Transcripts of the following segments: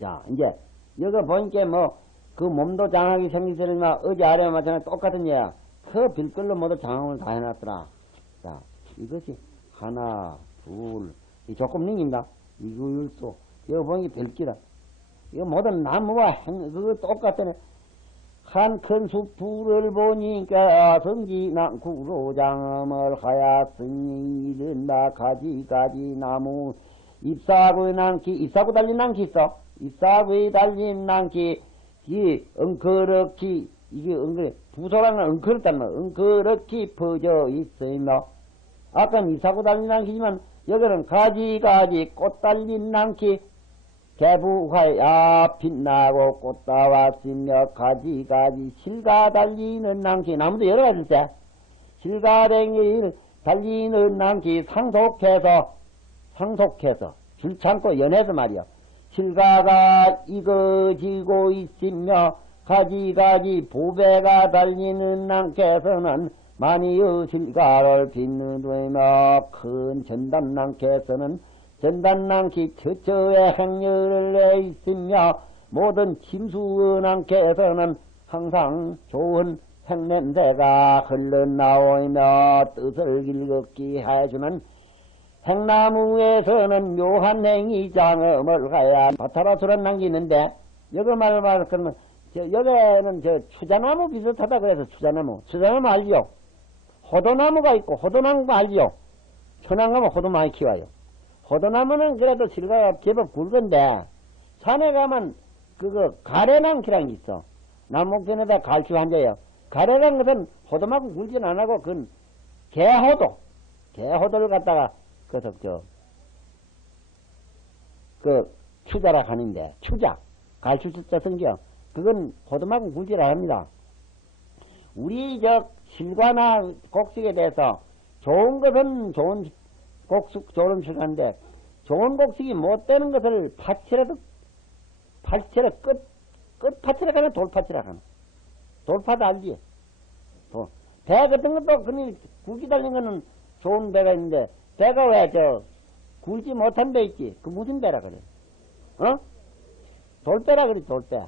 자, 이제, 여기 보니까 뭐, 그 몸도 장하게 생기지만 어제 아래와 마찬가지 똑같은 얘야. 그 빌걸로 모두 장항을 다 해놨더라. 자, 이것이 하나, 둘, 이 조금링입니다. 이구율소. 여기 보니까 별기다. 이거 모든 나무와 그거 똑같더네. 한 큰 숲을 보니까 성지난 구로장음을 하였으니 이른다 가지가지 나무 잎사구에 난기 잎사구 달린 난기 있어. 잎사구에 달린 난기 이 엉그렇게 이게 부소라는 엉그렇단 말이야. 엉그렇게 퍼져 있으며 아까는 잎사구 달린 난기지만 여기는 가지가지 꽃 달린 난기 개부하야 빛나고 꽃다왔으며 가지가지 실가 달리는 낭기 나무도 여러 가지 때 실가댕이 달리는 낭기 상속해서 줄창고 연해서 말이야. 실가가 익어지고 있으며 가지가지 보배가 달리는 낭께서는 많이의 실가를 빛누르며 큰 전단낭께서는 전단낭기 처처에 행렬을 내 있으며 모든 침수은왕께서는 항상 좋은 행냄새가 흘러나오며 뜻을 길겁게 해주는 행나무에서는 묘한 행이 장엄을 가야 바타라수란 낭기 있는데 여기 말을 그러면 여기는 추자나무 비슷하다 그래서 추자나무 알지요? 호도나무가 있고 호도나무가 알지요? 천안 가면 호도 많이 키워요. 호도나무는 그래도 실과가 제법 굵은데, 산에 가면, 가래낭키라는 게 있어. 나무편에다 갈치 앉아요. 가래란 것은 호도만큼 굵진 안 하고, 그건 개호도를 갖다가, 추자라 하는데, 갈치추자 성경. 그건 호도만큼 굵질 않습니다. 우리 실과나 곡식에 대해서 좋은 것은 좋은 좋은 실과인데, 좋은 곡식이 못 되는 것을 끝파치라 하나, 돌파치라 하나. 돌파도 알지? 배 같은 것도, 굵기 달린 거는 좋은 배가 있는데, 배가 왜 굵지 못한 배 있지? 그 무슨 배라 그래? 돌배라 그래, 돌배.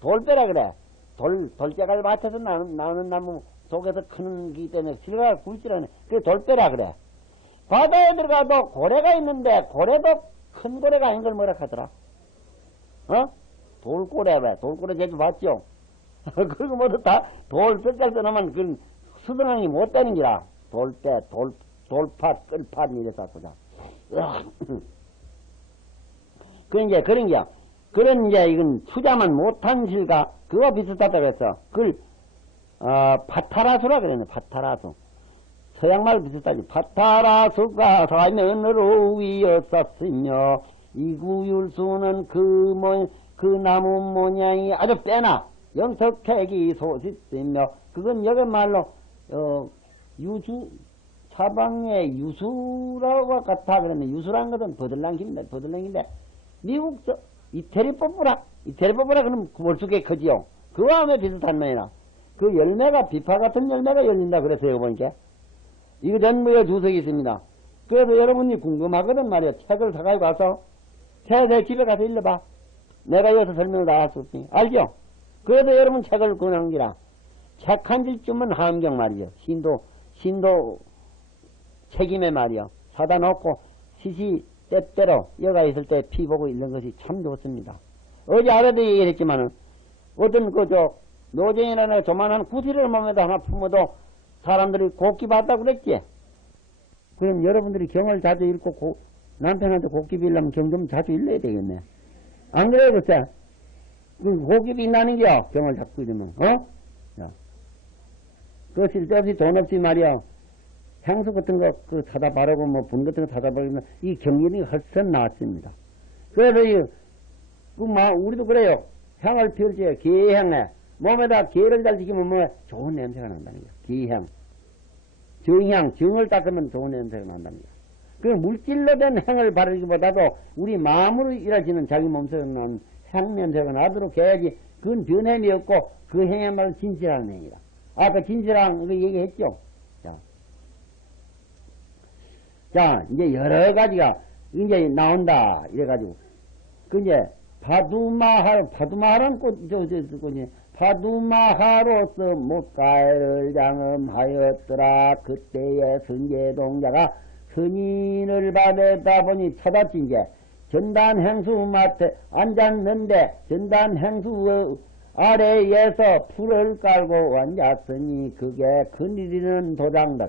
돌배라 그래. 돌짝을 맞춰서 나오는 나무 속에서 크는 기 때문에 실과가 굵지라네. 그게 돌배라 그래. 바다에 들어가도 고래가 있는데 고래도 큰 고래가 아닌 걸 뭐라 하더라? 돌고래 제주 봤죠? 그리고 모두 다 돌뼈깔 떠나면 그건 수등항이 못 되는 기라. 돌배, 돌팥, 끌팥 이래서 왔거든. 그런 이건 투자만 못한 실가 그거 비슷하다고 해서 그걸 파타라수라 그랬네. 파타라수. 서양말 비슷하지. 파타라수가 사면으로 위였었으며 이구율수는 그 나무 모양이 아주 빼나 영석택이 소짓으며 그건 여기 말로 사방의 유수라고 같아 그랬네. 유수란 것은 버들랑인데 미국서 이태리 뽑으라 그러면 월수계 크지요. 그 다음에 비슷한 모양이나 그 열매가 비파 같은 열매가 열린다 그래서 여기 보니까 이거 전부에 주석이 있습니다. 그래서 여러분이 궁금하거든 말이야. 책을 사가지고 가서 내 집에 가서 읽어봐. 내가 여기서 설명을 다 할 수 없으니 알죠? 그래도 여러분 책을 권한 기라. 책 한 질쯤은 함경 말이요. 신도 책임에 말이요. 사다 놓고 시시 때때로 여가 있을 때 피 보고 읽는 것이 참 좋습니다. 어제 아래도 얘기를 했지만은 어떤 노정이라는 조만한 구티를 몸에다 하나 품어도 사람들이 곱기 봤다고 그랬지? 그럼 여러분들이 경을 자주 읽고 남편한테 곱기 빌려면 경 좀 자주 읽어야 되겠네. 안 그래요, 글쎄? 곱기 빛나는 겨, 경을 자꾸 읽으면, 자. 그 쓸데없이 돈 없이 말이야. 향수 같은 거 사다 바르고 분 같은 거 사다 바르면 이 경련이 훨씬 나았습니다. 그래서 우리도 그래요. 향을 피울 때 기향에 몸에다 기를 잘 지키면 좋은 냄새가 난다는 거야. 기향. 정을 닦으면 좋은 냄새가 난다는 거야. 그 물질로 된 향을 바르기보다도 우리 마음으로 일어지는 자기 몸속에 나온 향 냄새가 나도록 해야지. 그건 변함이 없고 그 향야말로 진실한 행위다. 아까 진실한 거 얘기했죠. 자, 이제 여러 가지가 이제 나온다. 이래가지고. 이제 파두마하란 꽃이, 파두마하로서 못가를 장엄하였더라. 그때의 선제동자가 선인을 받았다 보니 쳐다친 게 전단행수 맡에 앉았는데 전단행수 아래에서 풀을 깔고 앉았으니 그게 거느리는 도당들,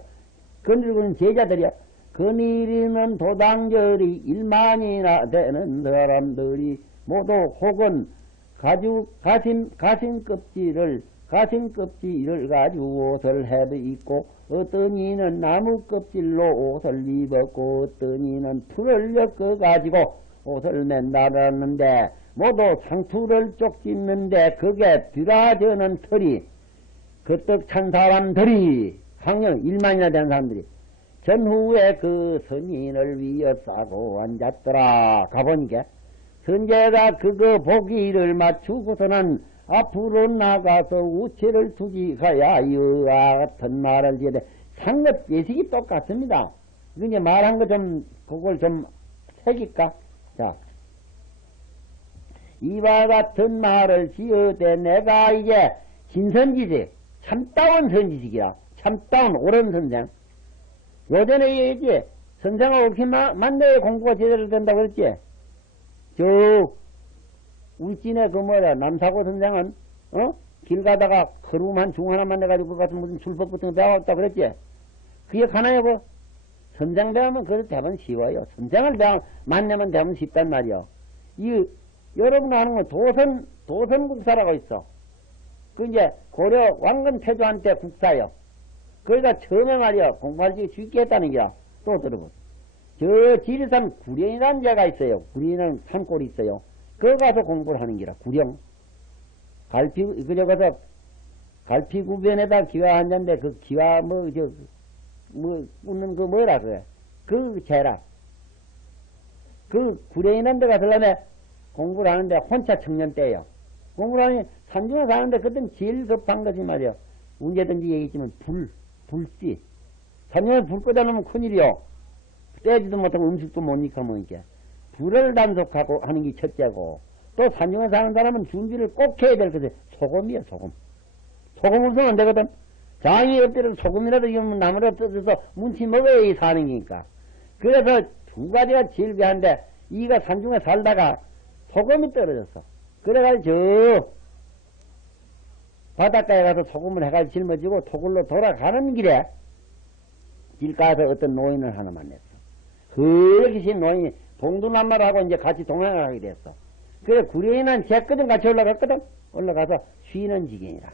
거느리는 제자들이야. 거느리는 도당절이 1만이나 되는 사람들이 모두 혹은 가신 껍질을 가지고 옷을 해도 있고, 어떤 이는 나무 껍질로 옷을 입었고, 어떤 이는 풀을 엮어가지고 옷을 맨다라는데, 모두 상투를 쪽짓는데, 그게 드라저는 털이, 그떡 찬 사람들이, 항영 1만이나 된 사람들이, 전후에 그 선인을 위어 싸고 앉았더라. 가보니까, 선제가 그거 보기를 맞추고서는 앞으로 나가서 우체를 두지 가야 이와 같은 말을 지어대. 상급 예식이 똑같습니다. 이제 말한 거 좀, 그걸 좀 새길까? 자. 이와 같은 말을 지어대 내가 이제 진선지식, 참다운 선지식이야. 참다운 옳은 선생. 요전에 얘기했지. 선생을 옳게 만나야 공부가 제대로 된다고 그랬지. 울진에 그 남사고 선생은, 길 가다가 거루만 중 하나 만나가지고 그 같은 무슨 출법 같은 거 배워왔다 그랬지? 그게 가나요, 그? 선생 배우면 그래도 대부분 쉬워요. 선생을 만나면 대부분 쉽단 말이요. 여러분 아는 건 도선국사라고 있어. 그 이제 고려 왕건 태조한테 국사요. 그러니까 처음에 말이요. 공부할 때 쉽게 했다는 게야. 또 들어보. 저 지리산 구령이라는 데가 있어요. 구령이라는 산골이 있어요. 거기 가서 공부를 하는 기라. 구령. 그저 갈피구변에다 기와 한잔데 그 기와 웃는 그 뭐라 그래. 그 재라. 그 구령이라는 데 가서려면 공부를 하는데 혼자 청년 때요. 공부를 하니 산중에 사는데 그땐 제일 급한 것이 말이요. 언제든지 얘기했지만 불씨. 산중에 불 끄다 놓으면 큰일이요. 떼지도 못하고 음식도 못 익혀 먹으니까. 불을 단속하고 하는 게 첫째고, 또 산중에 사는 사람은 준비를 꼭 해야 될 것이 소금이야, 소금. 소금 없으면 안 되거든. 장이 없더라도 소금이라도 이면 나무라도 뜯어서 문치 먹어야 사는 거니까. 그래서 두 가지가 제일 귀한데, 이가 산중에 살다가 소금이 떨어졌어. 그래가지고 저 바닷가에 가서 소금을 해가지고 짊어지고 토굴로 돌아가는 길에 길가에서 어떤 노인을 하나 만났어. 그렇게 신 노인이 동두남말하고 이제 같이 동행을 하게 됐어. 그래, 구려인한 쟤거든 같이 올라갔거든? 올라가서 쉬는 지경이라.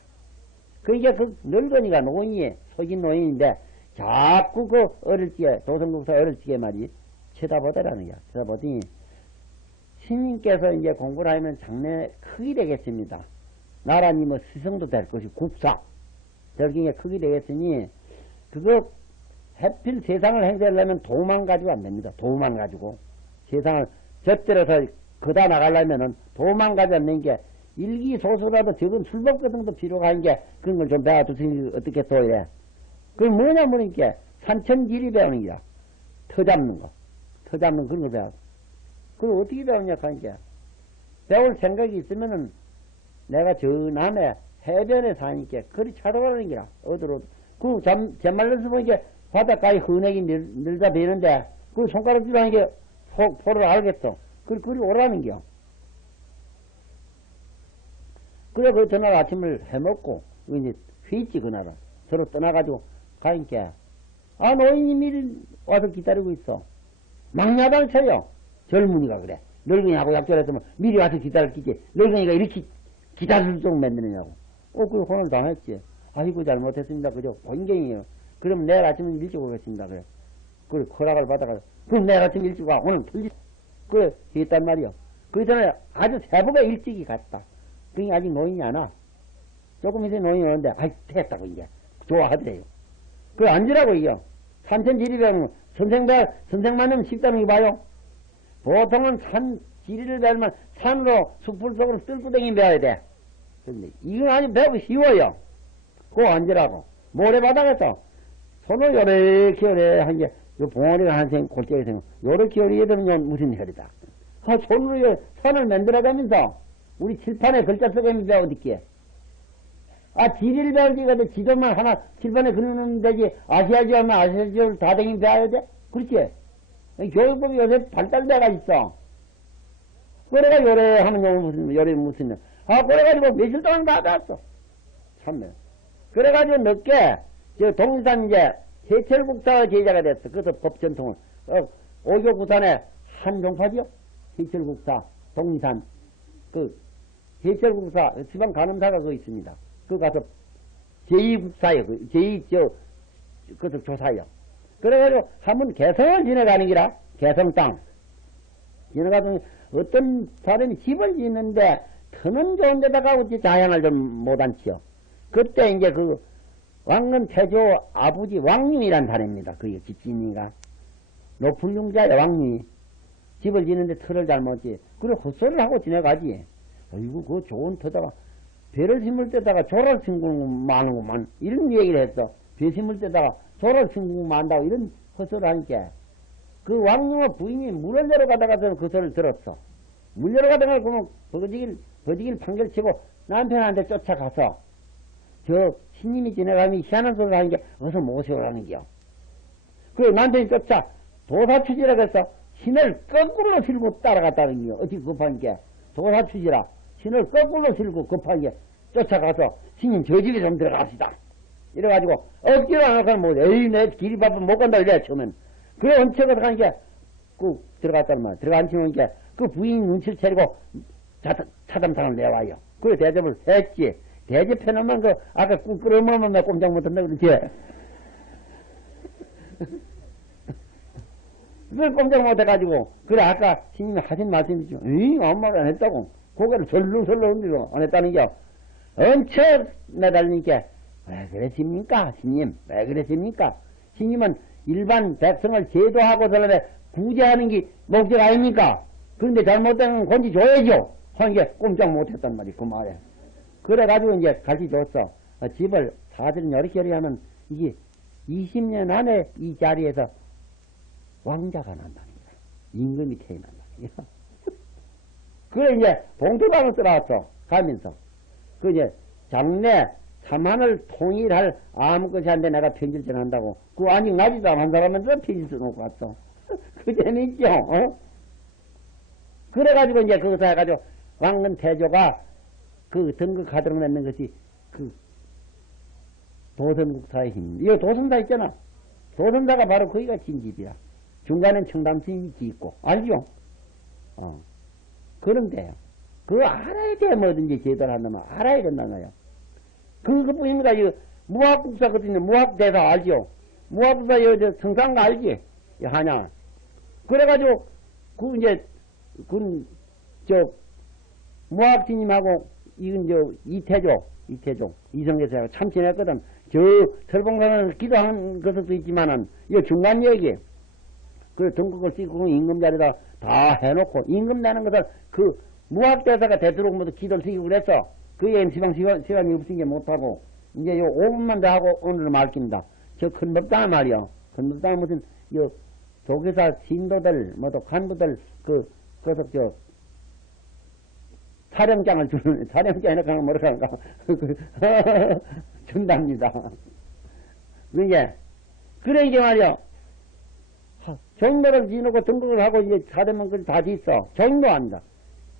그게 그 늙은이가 노인이, 속인 노인인데, 자꾸 그 어릴 적에, 도성국사 어릴 적에 말이 쳐다보더라는 거야. 쳐다보더니, 스님께서 이제 공부를 하면 장래 크게 되겠습니다. 나라니 뭐 스승도 될 것이 국사. 저기에 크게 되겠으니, 그거 해필 세상을 행세하려면 도만 가지고 안 됩니다. 도만 가지고. 세상을 젖들어서 거다 나가려면은 도만 가지고 안 되는 게 일기소수라도 적은 술법 같은 것도 필요가 한 게 그런 걸 좀 배워두시니 어떻게 또 이래. 그게 뭐냐 모르니까 산천지리 배우는 게야. 터 잡는 거. 터 잡는 그런 거 배워. 그걸 어떻게 배우냐 하니까 배울 생각이 있으면은 내가 저 남해 해변에 사니까 그리 찾아가는 게야. 어디로. 그 제말로서 보니까 바닷가에 흔하게 늘다 배는데 그 손가락질로 하는 게 포를 알겠어. 그리 오라는 겨. 그래, 그 전날 아침을 해먹고, 이제 휘있지, 그날은. 서로 떠나가지고 가니까, 노인이 미리 와서 기다리고 있어. 막야방 쳐요. 젊은이가 그래. 늙은이하고 약절했으면 미리 와서 기다렸겠지. 늙은이가 이렇게 기다릴 줄 만드느냐고. 그래, 혼을 당했지. 아이고, 잘못했습니다. 그죠? 본경이에요. 그럼 내일 아침은 일찍 오겠습니다. 그래. 그래, 허락을 받아가지고. 그럼 내일 아침 일찍 와. 오늘 틀리. 그래, 했단 말이요. 그 전에 아주 새벽에 일찍이 갔다. 그게 아직 노인이 안 와. 조금 있으면 노인이 오는데, 됐다고, 이제. 좋아하더래요. 그 앉으라고, 이요. 산천지리라는 거. 선생 만나면 쉽다는 거 봐요. 보통은 지리를 배우면 산으로, 숲을 속으로 뜰구덩이 배워야 돼. 근데 이건 아주 배우기 쉬워요. 그거 앉으라고. 모래바닥에서 손을 요렇게 한 게, 요 봉오리가 한 생, 골짜기 생, 요렇게 요리에 되면 무슨 혈이다. 손으로 선을 만들어가면서 우리 칠판에 글자 써가면서 배워듣기에. 지리를 배우지가 지도만 하나 칠판에 그리면 되지. 아시아지 하면 아시아지를 다 댕긴 배워야 돼? 그렇지? 교육법이 요새 발달돼가 있어. 그래가 요래 하면 요래 무슨, 그래가지고 며칠 동안 다 배웠어. 참네. 그래가지고 늦게, 동산 이제, 해철국사의 제자가 됐어. 그래서 법전통을. 오교구산에 한종파지요? 해철국사, 동산. 해철국사, 지방 간음사가 그거 있습니다. 그 가서 제2국사요. 그것도 조사요. 그래가지고 한번 개성을 지내가는 기라. 개성 땅. 지내가더니 어떤 사람이 집을 짓는데 터는 좋은 데다가 어찌 자양을 좀 못한치요. 그때 이제 왕은 태조 아버지 왕유이란 사람입니다. 그게 집주인이가. 높은 융자의 왕유이. 집을 짓는데 터를 잘못지. 그래, 헛소리를 하고 지내가지. 아이고, 그거 좋은 터다가, 배를 심을 때다가 조를 심고 마는구만. 이런 얘기를 했어. 배 심을 때다가 조를 심고 만다고 이런 헛소리를 하니까. 그 왕유의 부인이 물을 내려가다가 그 소리를 들었어. 물 내려가다가 그러면 버지길 판결치고 남편한테 쫓아가서 신님이 지나가면 희한한 소리를 하는 게 어서 모셔오라는 겨. 그래, 남편이 쫓아 도사추지라고 해서 신을 거꾸로 실고 따라갔다는 겨. 어떻게 급한 게. 도사추지라. 신을 거꾸로 실고 급한 게 쫓아가서 신님 저 집에 좀 들어갑시다. 이래가지고 억지로 안 하고는 뭐, 에이, 내 길이 바쁘면 못 간다. 이래, 처음엔. 그래, 엄청나게 가는 게, 들어갔단 말이야. 들어간 치는 게, 그 부인 눈치를 차리고 차담상을 내와요. 그래, 대접을 했지. 대접해놓으면 아까 끓여먹으면 내 꼼짝 못한다 그러지. 그걸 꼼짝 못해가지고, 그래, 아까 신님이 하신 말씀이죠. 아무 말 안 했다고. 고개를 설렁설렁 흔들고 안 했다는 게, 엄청 매달리니까, 왜 그랬습니까, 신님? 왜 그랬습니까? 신님은 일반 백성을 제도하고 살아내 구제하는 게 목적 아닙니까? 그런데 잘못되면 건지 줘야죠. 하는 게 꼼짝 못했단 말이야, 그 말에. 그래가지고 이제 가르쳐 줬어. 집을 사들은 이렇게 하면 이게 20년 안에 이 자리에서 왕자가 난다는 거야. 임금이 태어난다는 거야. 그래 이제 봉투방을 써놨어. 가면서. 그 이제 장래 삼한을 통일할 아무 것이 안 돼 내가 편지를 전한다고. 그 아직 나지도 않은 사람한테 편지 써놓고 왔어. 그 재밌죠? 어? 그래가지고 이제 그것을 해가지고 왕은 태조가 그 등극하도록 냈는 것이 도선국사의 힘입니다. 이 도선사 있잖아. 도선사가 바로 거기가 진집이야. 중간엔 청담스님이 짓고. 알죠? 그런데요. 그거 알아야 돼. 뭐든지 제대로 한다면 알아야 된다는 거야. 그것뿐입니다. 무학국사 거든요. 무학대사 알죠? 무학국사 성상가 알지? 하냐. 그래가지고 무학스님하고 이태조 이성계사가 참 친했거든. 철봉산을 기도하는 것도 있지만은 이 중간 얘기. 그 등극을 쓰고 임금 자리에다 다 해놓고 임금 내는 것을 그 무학대사가 되도록 모두 기도를 쓰기고 그랬어. 그에 시간이 없으니까 못하고 이제 요 5분만 더 하고 오늘 말깁니다. 저 큰 법당 말이요. 큰 법당 무슨 도교사 신도들 모두 간부들 그래서 촬영장을 주는 촬영장에 가면 뭐라 하는가 준답니다. 그래 이게 말이요. 종로를 지놓고 등극을 하고 이제 사대문 그다 짓어. 종로 한다.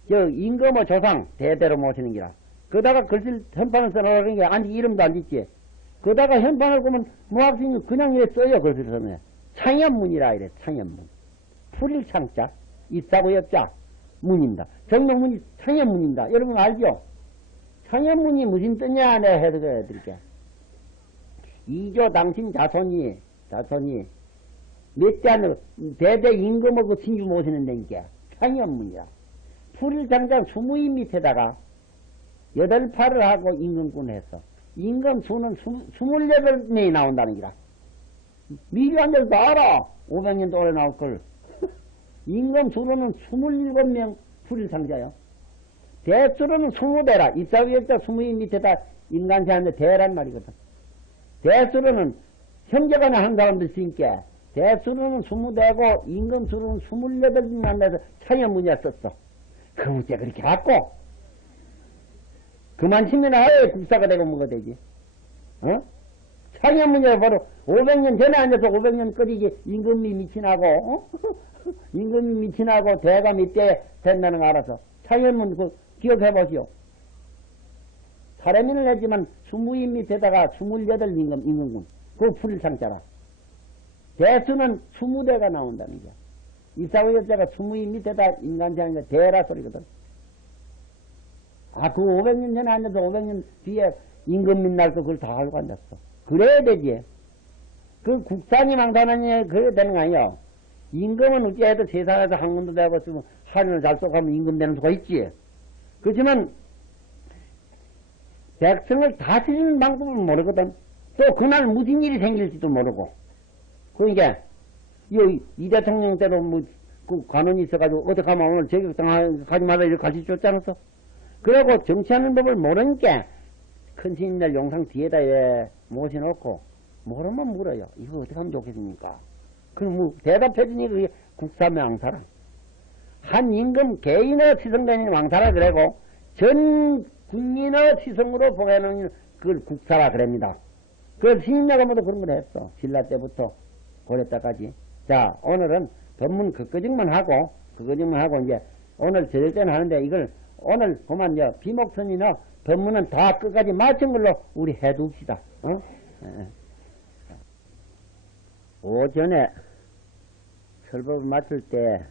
임금의 조상 대대로 모시는 기라. 그다가 글씨 현판을 써놓으라는 게 아직 이름도 안 짓지. 그다가 현판을 보면 무학생이 그냥 왜 써요 글씨를 써네. 창현문이라 이래. 창현문. 풀일 창자 입사고 옆자 문입니다. 정명문이 창현문입니다. 여러분 알죠? 창현문이 무슨 뜻냐 내가 해석해 드릴게. 이조 당신 자손이 몇 대 안으로 대대 임금을 그 신주 모시는 데니까 창현문이야. 풀일장장 20인 밑에다가 8팔을 하고 임금꾼 했어. 임금 수는 28명이 나온다는 기라. 미리 앉아서 알아. 500년도 오래 나올 걸. 임금 수로는 27명 풀일상자요. 대수로는 20대라. 입사위역자 20인 밑에다 인간세하는데 대란 말이거든. 대수로는 형제간에 한 사람도 있으니까 대수로는 20대고 임금수로는 28인 만나서 창현문이라 썼어. 그 문제 그렇게 갖고 그만 치면 아예 국사가 되고 뭐가 되지. 어? 창현문이라 바로 500년 전에 앉아서 500년 끓이기 임금이 미친하고 어? 임금이 미친하고 대가 밑에 된다는 거 알아서 창현문 그 기억해보시오. 사례민을 했지만 20인 밑에다가 28임금군 그 풀일상자라. 대수는 20대가 나온다는 거야. 입사구역자가 20인 밑에다 인간장이가 대라 소리거든. 아, 그 500년 전에 앉아서 500년 뒤에 임금 밑날 거 그걸 다 알고 앉았어. 그래야 되지. 그 국산이 망산하니 그래야 되는 거 아니야. 임금은 어찌해도 세상에서 한군도 되고 쓰면 하늘을 잘 쏘가면 임금 되는 수가 있지. 그렇지만 백성을 다스리는 방법을 모르거든. 또 그날 무슨 일이 생길지도 모르고. 그러니까 이 대통령 때도 그 관원이 있어가지고 어떻게 하면 오늘 저격당 가지 마라 이렇게 가르쳐 줬지 않았어? 그러고 정치하는 법을 모르니까 큰 스님들 영상 뒤에다 모셔놓고 모르면 물어요. 이거 어떻게 하면 좋겠습니까? 그럼 뭐 대답해주니 그게 국사명사라. 한 임금 개인의 치성되는 왕사라 그래고 전 국민의 치성으로 보내는 그걸 국사라 그럽니다. 그 스님네가 모두 그런 걸 했어. 신라 때부터 고려 때까지. 자, 오늘은 법문 그거직만 하고 이제 오늘 저녁 때는 하는데 이걸 오늘 그만 비목선이나 법문은 다 끝까지 마친 걸로 우리 해둡시다. 어? 오전에 설법을 마칠 때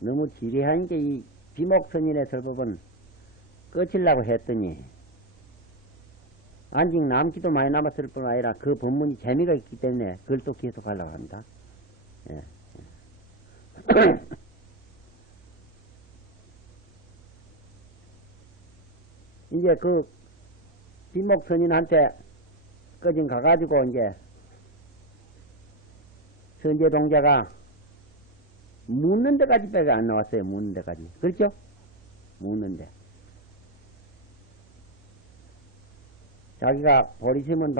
너무 지리한 게 이 비목선인의 설법은 끝이려고 했더니 아직 남기도 많이 남았을 뿐 아니라 그 법문이 재미가 있기 때문에 그걸 또 계속 하려고 합니다. 예. 이제 그 비목선인한테 꺼진 가가지고 이제 선제동자가 묻는 데까지 빼가 안 나왔어요. 묻는 데까지. 그렇죠? 묻는 데. 자기가 보리심은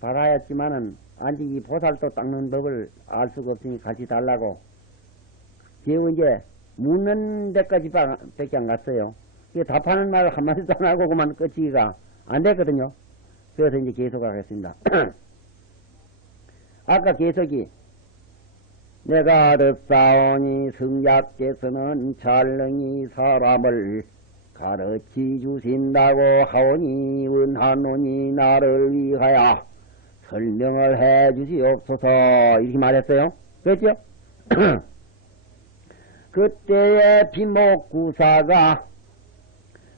바라였지만은 아직 이 보살도 닦는 법을 알 수가 없으니 같이 달라고. 지금 이제 묻는 데까지 밖에 안 갔어요. 답하는 말 한마디도 안 하고 그만 끝이기가 안 됐거든요. 그래서 이제 계속하겠습니다. 아까 계속이 내가 듣사오니 승자께서는 찰능히 사람을 가르치 주신다고 하오니 은하노니 나를 위하여 설명을 해 주시옵소서 이렇게 말했어요. 그랬죠? 그때의 비목구사가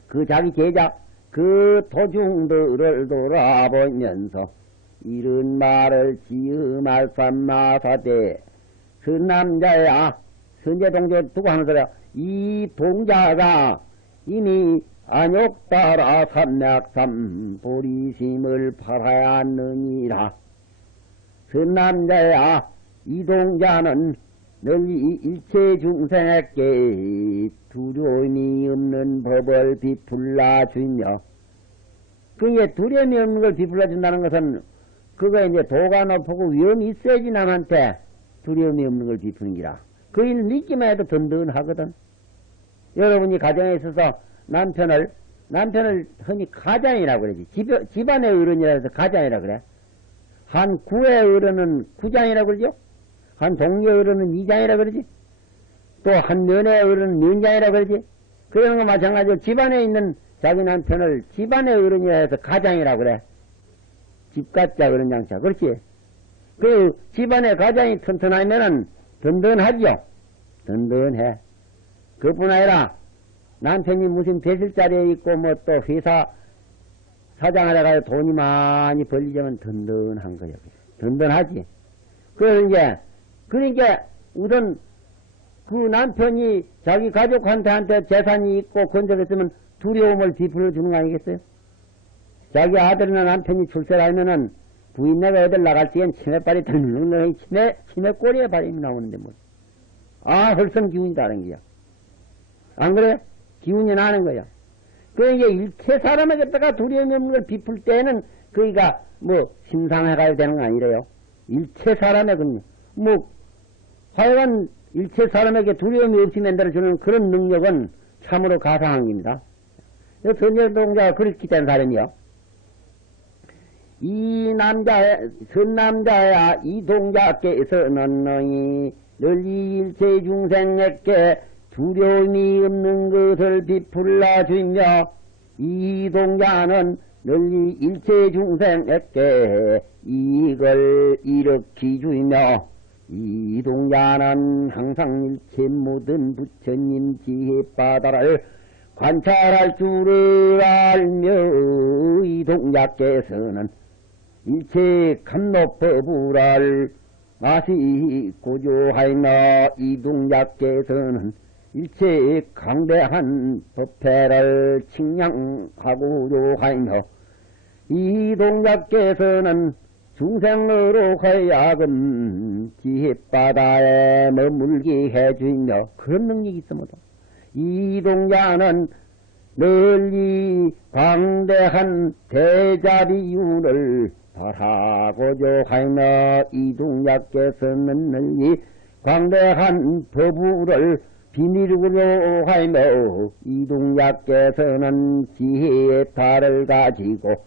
그 자기 제자 그 도중들을 돌아보면서 이런 말을 지음할 삼마사대 그 남자야 선제동조 두고 하는 소리야. 이 동자가 이미 안욕따라 삼맥삼 보리심을 팔아야 하느니라. 그 남자야 이 동자는 널리 일체 중생에게 두려움이 없는 법을 비풀라 주며 그게 두려움이 없는 걸 비풀라 준다는 것은 그거 이제 도가 높고 위험이 있어야지 남한테 두려움이 없는 걸 비푸는 기라. 그 일 믿기만 해도 든든하거든. 여러분이 가정에 있어서 남편을 흔히 가장이라고 그러지. 집안의 어른이라 해서 가장이라 그래. 한 구의 어른은 구장이라고 그러죠. 한 동료의 어른은 이장이라 그러지. 또 한 면의 어른은 면장이라 그러지. 그런 거 마찬가지로 집안에 있는 자기 남편을 집안의 어른이라 해서 가장이라 그래. 집가자 그런 장차. 그렇지. 그 집안의 가장이 튼튼하면은 든든하죠. 든든해. 그뿐 아니라 남편이 무슨 배실 자리에 있고 뭐 또 회사 사장을 해가지고 돈이 많이 벌리자면 든든한 거예요. 든든하지. 그래서 그러니까 우선 그 남편이 자기 가족한테 재산이 있고 건적했으면 두려움을 비풀어 주는 거 아니겠어요? 자기 아들이나 남편이 출세를 하면은 부인네가 어딜 나갈 때엔 치매발이 들르는 치매 꼬리에 발이 나오는데 뭐. 아, 헐성 기운이 다른 거야. 안 그래? 기운이 나는 거야. 그러니까 일체 사람에게다가 두려움이 없는 걸 비풀 때는 그이가 뭐 심상해가야 되는 거 아니래요. 일체 사람에게, 하여간 일체 사람에게 두려움이 없이 만들어주는 그런 능력은 참으로 가상한 겁니다. 선녀동자가 그렇게 된 사람이요. 이 선남자야, 이 동자께서는 너희 널리 일체 중생에게 두려움이 없는 것을 비풀라 주며, 이 동자는 널리 일체 중생에게 이걸 일으키 주며, 이 동자는 항상 일체 모든 부처님 지혜바다를 관찰할 줄을 알며, 이 동자께서는 일체 감로법을 마시 고조하이나, 이 동자께서는 일체 강대한 법회를 칭양하고자 하이며, 이 동자께서는 중생으로 하여금 지혜바다에 머물게 해주며, 그런 능력이 있습니다. 이 동자는 널리 광대한 대자비윤을 바라고자 하이며, 이 동자께서는 널리 광대한 법을 비밀으로 하이며, 이 동자께서는 지혜의 달을 가지고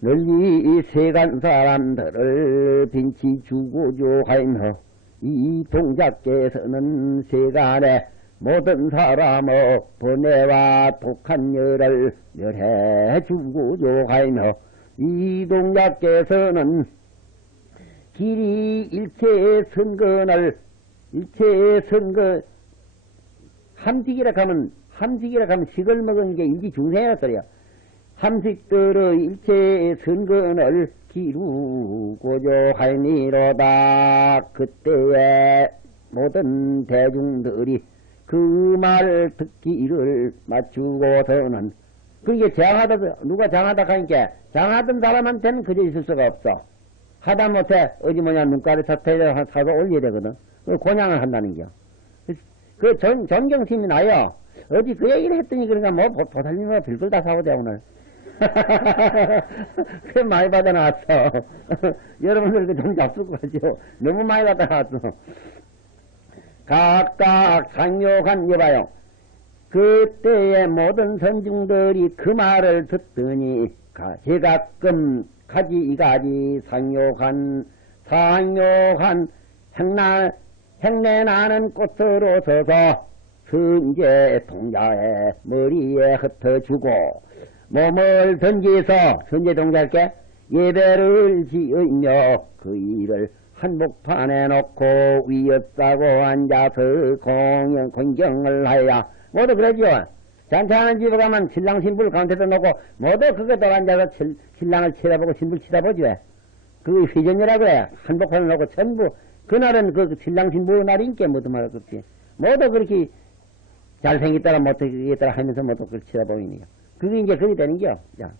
널리 세간 사람들을 빈치 주고자 하이며, 이 동자께서는 세간에 모든 사람의 번뇌와 독한 열을 멸해 주고자 하이며, 이 동자께서는 길이 일체의 선근을, 일체의 선근, 함식이라 하면 식을 먹은 게 인지 중생이라 소리야. 함식들의 일체의 선근을 기루고자 하이니로다. 그때에 모든 대중들이 그 말을 듣기를 맞추고서는, 그게 장하다, 누가 장하다 하니까 장하던 사람한테는 그저 있을 수가 없어. 하다못해 어디 눈가를 사서 올려야 되거든. 곤양을 한다는 겨. 그 존경심이 나요. 어디 그 얘기를 했더니, 그러니까 보살님이 빌걸 다 사오대 오늘. 꽤 많이 받아놨어. 여러분들도 좀 잡수고 하죠. 너무 많이 받아놨어. 각각 상욕한, 여봐요. 그때의 모든 선중들이 그 말을 듣더니 제가끔 가지 상욕한 행내 나는 꽃으로 서서 성제 동자의 머리에 흩어주고 몸을 던지서, 선제 동자께 예배를 지으며 그 일을 한복판에 놓고 위에싸고 앉아서 공경을 하여, 모두 그러죠. 잔치하는 집에 가면 신랑 신부를 가운데다 놓고 모두 그것도 앉아서 신랑을 쳐다보고 신부를 쳐다보죠. 그 휘전이라 그래. 한복판에 놓고 전부, 그날은 그 신랑 신부 날인께 모두 말했겠지. 모두 그렇게 잘생겼더라 못생겼더라 하면서 모두 그걸 쳐다보이니까. 그게 이제 그게 되는겨. 자.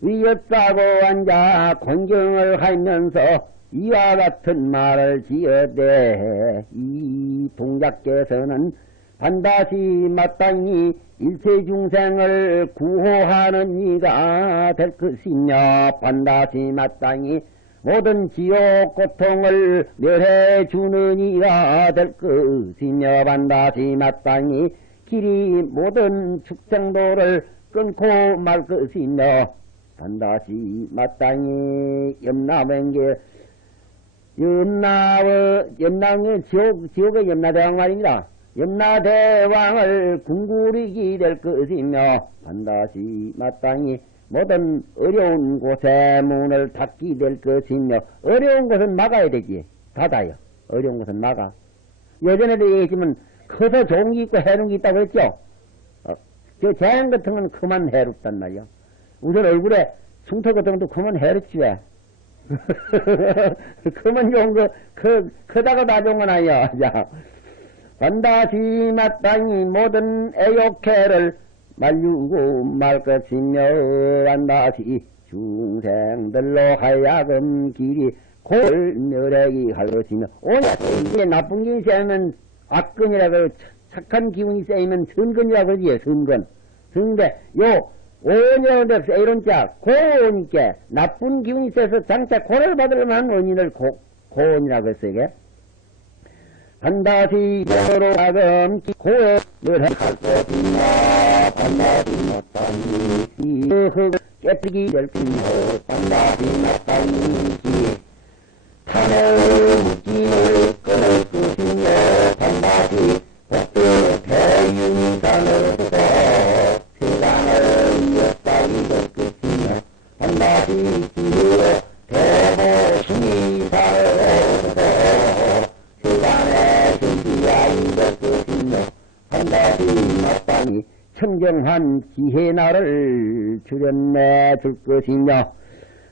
위에싸고 앉아 공경을 하면서 이와 같은 말을 지어대, 이 동자께서는 반드시 마땅히 일체 중생을 구호하는 이가 될 것이며, 반드시 마땅히 모든 지옥 고통을 멸해 주는 이가 될 것이며, 반드시 마땅히 길이 모든 축생도를 끊고 말 것이며, 반드시 마땅히 염라맹계, 염라의 지옥의 염라대왕 말입니다. 염라대왕을 궁구리게 될 것이며, 반드시 마땅히 모든 어려운 곳에 문을 닫게 될 것이며, 어려운 곳은 막아야 되지. 닫아요. 어려운 곳은 막아. 예전에도 얘기했지만 커서 좋은 게 있고 해로운 게 있다고 그랬죠. 저 재앙 같은 건 그만 해롭단 말이야. 우선 얼굴에 숭터 같은 것도 그만 해롭지 왜. 그만 좋은 거, 크다가 다 좋은 건 아니야. 자, 반드시 마땅히 모든 애욕해를 말리고 말 것이며, 반드시 중생들로 하여금 길이 골멸하기 할 것이며, 오늘 이게 나쁜 기운이 쌓이면 악근이라고, 착한 기운이 쌓이면 선근이라고 그러지. 선근. 근데 오온이라는데 세이론자 고온이께 나쁜 기운이 있어서 장차 고를 받을 만한 원인을 고온이라고 했어요. 이게 반드시 여로 하금 고에 늘할 것이냐 반드시 마땅히 이흙 깨뜨기 될 뿐이요 반드시 마땅히 탄을 묶임을 끊을 것이며 반드시 복도 대윤산을 두고 세상을 이었다기 될 것이며 반드시 지으로 대보승이 살을 두고 세상에 정비하이 될 것이며 반드시 마땅히 청정한 지혜나를 출연내 줄 것이며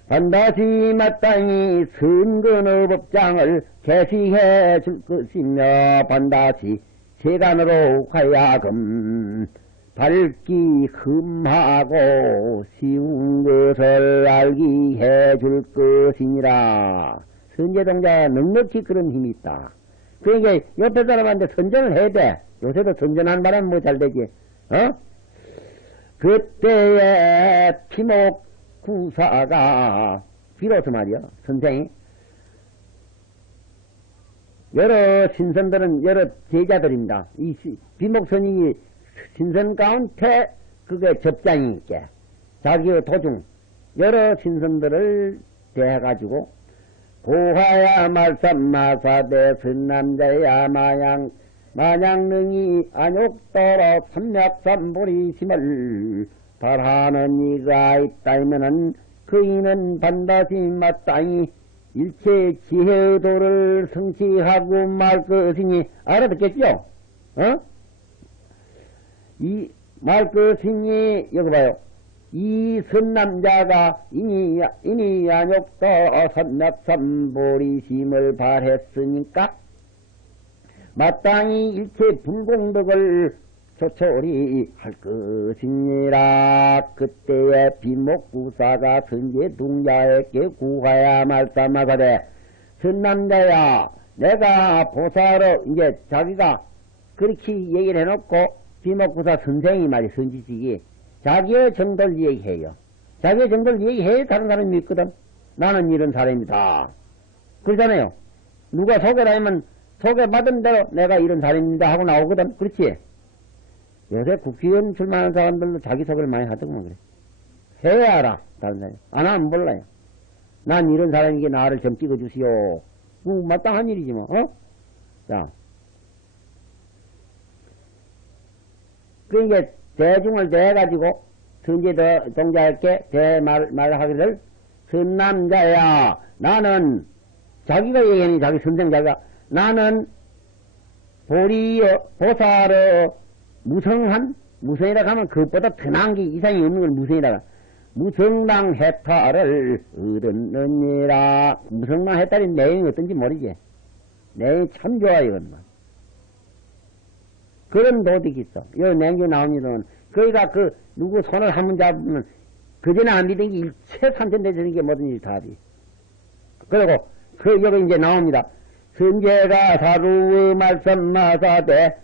반드시 마땅히 선근의 법장을 개시해 줄 것이며 반드시 세간으로 하여금 밝기 흠하고 쉬운 것을 알게 해 줄 것이니라. 선제동자가 넉넉히 그런 힘이 있다. 그러니까 옆에 사람한테 선전을 해야 돼. 요새도 선전한 바람은 뭐 잘 되지. 그때에 피목구사가 비로소 말이야 선생이 여러 신선들은 여러 제자들입니다. 이 비목선이 신선 가운데 그게 접장이니까 자기의 도중 여러 신선들을 대해가지고 고하야 말삼마사대 선남자야 마냥능이 안욕도로 삼맥삼보리심을 바라는 이가 있다면은 그이는 반드시 마땅히 일체 지혜의 도를 성취하고 말 것이니 알아듣겠죠? 이 말 것이니 여기 봐요. 이 선남자가 이니 안욕도 삼맥삼보리심을 발했으니까 마땅히 일체 불공덕을 조처리 할 것이니라. 그때에 비목구사가 선제동자에게 구하야 말씀하거래. 선남자야, 내가 보살로 이제 자기가 그렇게 얘기를 해놓고 비목구사 선생이 말이 선지식이 자기의 정도를 얘기해요. 자기의 정도를 얘기해야 다른 사람이 믿거든. 나는 이런 사람이다. 그러잖아요. 누가 소개를 하면 소개받은 대로 내가 이런 사람입니다 하고 나오거든. 그렇지? 요새 국회의원 출마하는 사람들도 자기 소개를 많이 하더구만 그래. 해야 알아. 다른 사람. 안 하면 몰라요. 난 이런 사람에게 나를 좀 찍어주시오. 마땅한 일이지 뭐. 자. 그러니까 대중을 대해가지고 선제 동자에게 말하기를 선남자야 나는 자기가 얘기하니 자기 선생자가 나는 보살의 무성이라고 하면 그것보다 편한 게 이상이 없는 걸 무성이라고 무성당 해탈을 얻었느니라. 무성당 해탈이 내용이 어떤지 모르지. 내용이 참 좋아 이건. 그런 도둑이 있어. 요 냉교 나옵니다만 그이가 누구 손을 한번 잡으면 그전에 안 믿은 게 일체 삼천대되는 게 모든 일이 답이. 그리고 여기 이제 나옵니다. 선제가 사루의 말씀마사되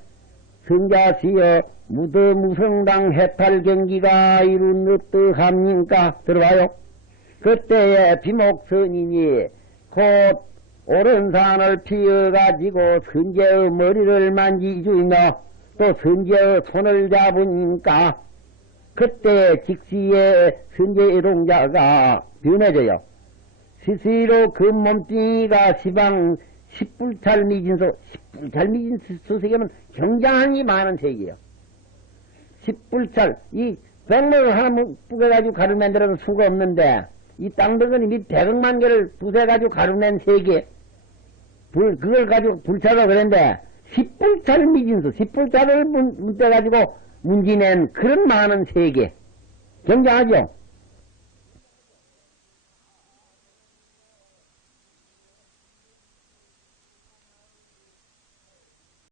성자시여 무성당 해탈 경기가 이룬 어떠합니까? 들어봐요. 그때에 비목선인이 곧 오른 산을 피어가지고 선제의 머리를 만지주이며 또 선제의 손을 잡으니까 그때 직시에 선제의 동자가 변해져요. 스스로 그 몸뚱이가 시방 10불찰 미진소, 10불찰 미진소 세계면 굉장히 많은 세계예요. 10불찰, 이 백목을 하나 뿌개가지고 가루 만들어서 수가 없는데, 이 땅덩어리 밑 100억만 개를 부숴가지고 가루낸 세계, 그걸 가지고 불찰로 그랬는데, 10불찰 미진소, 10불찰을 문대가지고 문지낸 그런 많은 세계. 굉장하죠?